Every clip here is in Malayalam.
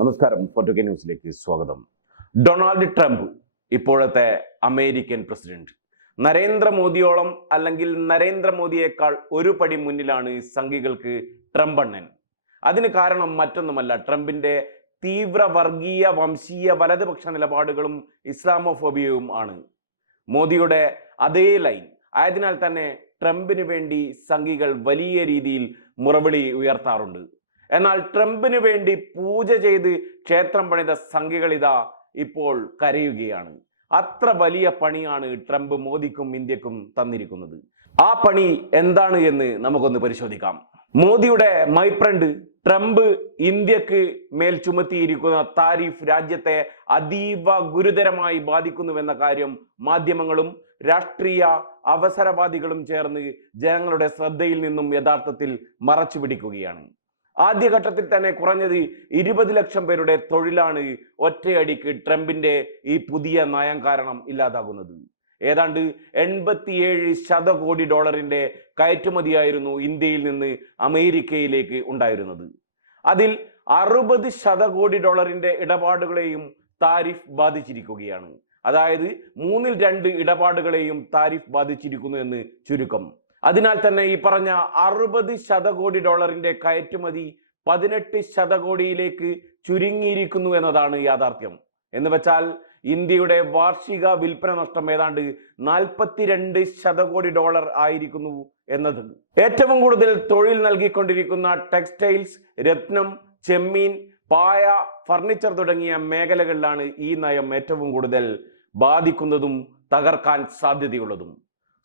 നമസ്കാരം. ഫോർട്ടുകെ ന്യൂസിലേക്ക് സ്വാഗതം. ഡൊണാൾഡ് ട്രംപ് ഇപ്പോഴത്തെ അമേരിക്കൻ പ്രസിഡന്റ്. നരേന്ദ്രമോദിയോളം അല്ലെങ്കിൽ നരേന്ദ്രമോദിയേക്കാൾ ഒരു പടി മുന്നിലാണ് സംഘികൾക്ക് ട്രംപ് അണ്ണൻ അതിന് കാരണം മറ്റൊന്നുമല്ല ട്രംപിന്റെ തീവ്ര വർഗീയ വംശീയ വലതുപക്ഷ നിലപാടുകളും ഇസ്ലാമോഫോബിയയും ആണ്. മോദിയുടെ അതേ ലൈൻ. ആയതിനാൽ തന്നെ ട്രംപിന് വേണ്ടി സംഘികൾ വലിയ രീതിയിൽ മുറവിളി ഉയർത്താറുണ്ട്. എന്നാൽ ട്രംപിന് വേണ്ടി പൂജ ചെയ്ത് ക്ഷേത്രം പണിത സംഘികൾ ഇതാ ഇപ്പോൾ കരയുകയാണ്. അത്ര വലിയ പണിയാണ് ട്രംപ് മോദിക്കും ഇന്ത്യക്കും തന്നിരിക്കുന്നത്. ആ പണി എന്താണ് എന്ന് നമുക്കൊന്ന് പരിശോധിക്കാം. മോദിയുടെ മൈപ്രണ്ട് ട്രംപ് ഇന്ത്യയ്ക്ക് മേൽ ചുമത്തിയിരിക്കുന്ന താരിഫ് രാജ്യത്തെ അതീവ ഗുരുതരമായി ബാധിക്കുന്നുവെന്ന കാര്യം മാധ്യമങ്ങളും രാഷ്ട്രീയ അവസരവാദികളും ചേർന്ന് ജനങ്ങളുടെ ശ്രദ്ധയിൽ നിന്നും യഥാർത്ഥത്തിൽ മറച്ചു പിടിക്കുകയാണ് ആദ്യഘട്ടത്തിൽ തന്നെ കുറഞ്ഞത് ഇരുപത് ലക്ഷം പേരുടെ തൊഴിലാണ് ഒറ്റയടിക്ക് ട്രംപിന്റെ ഈ പുതിയ നയം കാരണം ഇല്ലാതാകുന്നത്. ഏതാണ്ട് എൺപത്തിയേഴ് ശതകോടി ഡോളറിന്റെ കയറ്റുമതിയായിരുന്നു ഇന്ത്യയിൽ നിന്ന് അമേരിക്കയിലേക്ക് ഉണ്ടായിരുന്നത്. അതിൽ അറുപത് ശതകോടി ഡോളറിന്റെ ഇടപാടുകളെയും താരിഫ് ബാധിച്ചിരിക്കുകയാണ്. അതായത് മൂന്നിൽ രണ്ട് ഇടപാടുകളെയും താരിഫ് ബാധിച്ചിരിക്കുന്നു എന്ന് ചുരുക്കം. അതിനാൽ തന്നെ ഈ പറഞ്ഞ അറുപത് ശതകോടി ഡോളറിന്റെ കയറ്റുമതി പതിനെട്ട് ശതകോടിയിലേക്ക് ചുരുങ്ങിയിരിക്കുന്നു എന്നതാണ് യാഥാർത്ഥ്യം. എന്ന് വെച്ചാൽ ഇന്ത്യയുടെ വാർഷിക വിൽപ്പന നഷ്ടം ഏതാണ്ട് നാൽപ്പത്തിരണ്ട് ശതകോടി ഡോളർ ആയിരിക്കുന്നു എന്നത്. ഏറ്റവും കൂടുതൽ തൊഴിൽ നൽകിക്കൊണ്ടിരിക്കുന്ന ടെക്സ്റ്റൈൽസ് രത്നം ചെമ്മീൻ പായ ഫർണിച്ചർ തുടങ്ങിയ മേഖലകളിലാണ് ഈ നയം ഏറ്റവും കൂടുതൽ ബാധിക്കുന്നതും തകർക്കാൻ സാധ്യതയുള്ളതും.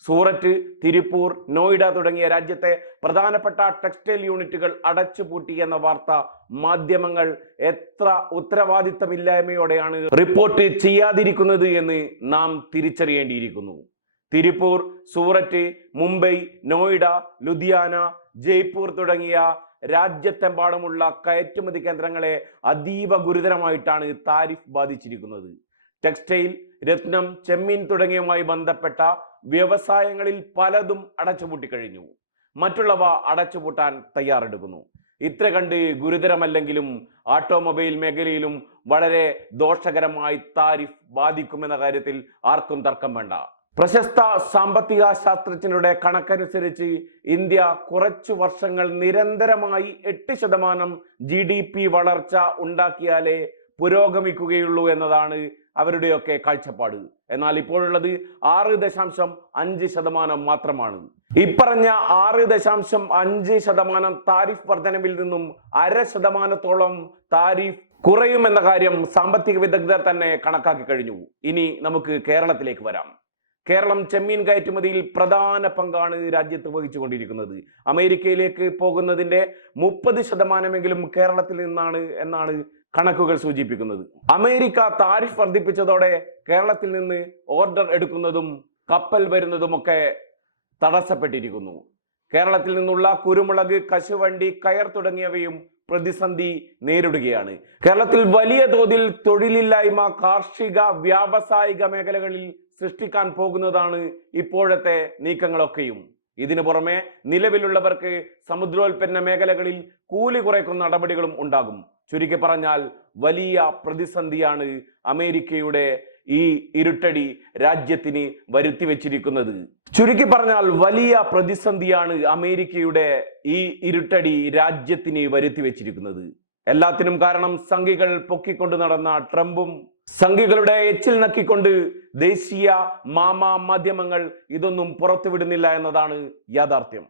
സൂററ്റ് തിരുപ്പൂർ നോയിഡ തുടങ്ങിയ രാജ്യത്തെ പ്രധാനപ്പെട്ട ടെക്സ്റ്റൈൽ യൂണിറ്റുകൾ അടച്ചുപൂട്ടി എന്ന വാർത്ത മാധ്യമങ്ങൾ എത്ര ഉത്തരവാദിത്തമില്ലായ്മയോടെയാണ് റിപ്പോർട്ട് ചെയ്യാതിരിക്കുന്നത് എന്ന് നാം തിരിച്ചറിയേണ്ടിയിരിക്കുന്നു. തിരുപ്പൂർ സൂററ്റ് മുംബൈ നോയിഡ ലുധിയാന ജയ്പൂർ തുടങ്ങിയ രാജ്യത്തെമ്പാടുമുള്ള കയറ്റുമതി കേന്ദ്രങ്ങളെ അതീവ ഗുരുതരമായിട്ടാണ് താരിഫ് ബാധിച്ചിരിക്കുന്നത്. ടെക്സ്റ്റൈൽ രത്നം ചെമ്മീൻ തുടങ്ങിയവുമായി ബന്ധപ്പെട്ട വ്യവസായങ്ങളിൽ പലതും അടച്ചുപൂട്ടിക്കഴിഞ്ഞു. മറ്റുള്ളവ അടച്ചുപൂട്ടാൻ തയ്യാറെടുക്കുന്നു. ഇത്ര കണ്ട് ഗുരുതരമല്ലെങ്കിലും ഓട്ടോമൊബൈൽ മേഖലയിലും വളരെ ദോഷകരമായി താരിഫ് ബാധിക്കുമെന്ന കാര്യത്തിൽ ആർക്കും തർക്കം വേണ്ട. പ്രശസ്ത സാമ്പത്തിക ശാസ്ത്രജ്ഞരുടെ കണക്കനുസരിച്ച് ഇന്ത്യ കുറച്ചു വർഷങ്ങൾ നിരന്തരമായി എട്ട് ശതമാനം ജി വളർച്ച ഉണ്ടാക്കിയാലേ പുരോഗമിക്കുകയുള്ളൂ എന്നതാണ് അവരുടെയൊക്കെ കാഴ്ചപ്പാട്. എന്നാൽ ഇപ്പോഴുള്ളത് ആറ് ദശാംശം അഞ്ച് ശതമാനം മാത്രമാണ്. ഇപ്പറഞ്ഞ ആറ് ദശാംശം അഞ്ച് ശതമാനം താരിഫ് വർധനവിൽ നിന്നും അര ശതമാനത്തോളം താരിഫ് കുറയുമെന്ന കാര്യം സാമ്പത്തിക വിദഗ്ധർ തന്നെ കണക്കാക്കി കഴിഞ്ഞു. ഇനി നമുക്ക് കേരളത്തിലേക്ക് വരാം. കേരളം ചെമ്മീൻ കയറ്റുമതിയിൽ പ്രധാന പങ്കാണ് രാജ്യത്ത് വഹിച്ചുകൊണ്ടിരിക്കുന്നത്. അമേരിക്കയിലേക്ക് പോകുന്നതിന്റെ മുപ്പത് ശതമാനമെങ്കിലും കേരളത്തിൽ നിന്നാണ് എന്നാണ് കണക്കുകൾ സൂചിപ്പിക്കുന്നത്. അമേരിക്ക താരിഫ് വർദ്ധിപ്പിച്ചതോടെ കേരളത്തിൽ നിന്ന് ഓർഡർ എടുക്കുന്നതും കപ്പൽ വരുന്നതുമൊക്കെ തടസ്സപ്പെട്ടിരിക്കുന്നു. കേരളത്തിൽ നിന്നുള്ള കുരുമുളക് കശുവണ്ടി കയർ തുടങ്ങിയവയും പ്രതിസന്ധി നേരിടുകയാണ്. കേരളത്തിൽ വലിയ തോതിൽ തൊഴിലില്ലായ്മ കാർഷിക വ്യാവസായിക മേഖലകളിൽ സൃഷ്ടിക്കാൻ പോകുന്നതാണ് ഇപ്പോഴത്തെ നീക്കങ്ങളൊക്കെയും. ഇതിനു പുറമെ നിലവിലുള്ളവർക്ക് സമുദ്രോൽപ്പന്ന മേഖലകളിൽ കൂലി കുറയ്ക്കുന്ന നടപടികളും ഉണ്ടാകും. ചുരുക്കി പറഞ്ഞാൽ വലിയ പ്രതിസന്ധിയാണ് അമേരിക്കയുടെ ഈ ഇരുട്ടടി രാജ്യത്തിന് വരുത്തി വെച്ചിരിക്കുന്നത്. ചുരുക്കി പറഞ്ഞാൽ വലിയ പ്രതിസന്ധിയാണ് അമേരിക്കയുടെ ഈ ഇരുട്ടടി രാജ്യത്തിന് വരുത്തി വെച്ചിരിക്കുന്നത്. എല്ലാത്തിനും കാരണം സംഘികൾ പൊക്കിക്കൊണ്ട് നടന്ന ട്രംപും സംഘികളുടെ എച്ചിൽ നക്കിക്കൊണ്ട് ദേശീയ മാമാ മാധ്യമങ്ങൾ ഇതൊന്നും പുറത്തുവിടുന്നില്ല എന്നതാണ് യാഥാർത്ഥ്യം.